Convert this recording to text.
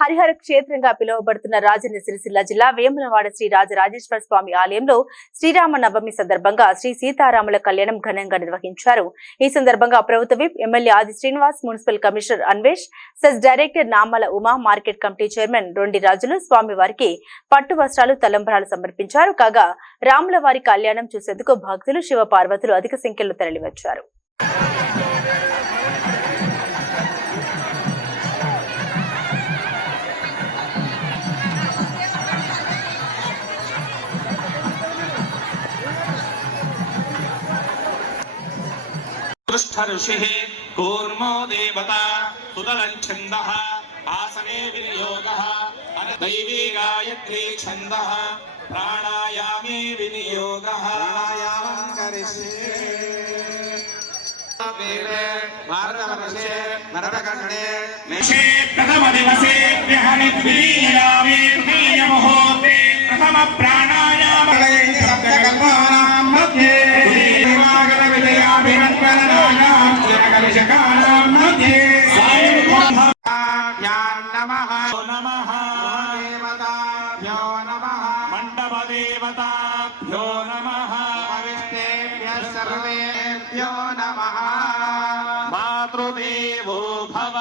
హరిహర క్షేత్రంగా పిలువబడుతున్న రాజన్న సిరిసిల్ల జిల్లా వేములవాడ శ్రీ రాజరాజేశ్వర స్వామి ఆలయంలో శ్రీరామ నవమి సందర్భంగా శ్రీ సీతారాముల కళ్యాణం ఘనంగా నిర్వహించారు. ఈ సందర్భంగా ప్రభుత్వ whip MLA Adi Srinivas, municipal commissioner Anvesh, CESS director Namala Uma, market committee chairman Rondi Rajulu స్వామివారికి పట్టు వస్త్రాలు, తలంబ్రాలు సమర్పించారు. కాగా రాముల వారి కళ్యాణం చూసేందుకు భక్తులు, శివ పార్వతులు అధిక సంఖ్యలో తరలివచ్చారు. ऋषिः कूर्मो देवता सुदलच्छन्दः आसने विनियोगः दैवी गायत्री छन्दः प्राणायामे विनियोगः प्राणायामं करिष्ये भारतवर्षे नरकण्डे निशे प्रथमदिवसे विहनिद्वीयामे तृतीयमुहूर्ते प्रथम प्राणायामं सप्तकल्पानां मध्ये मंडपदेवताभ्यो नमः अविष्टेभ्यः सर्वेभ्यो नमः मातृदेवो भव।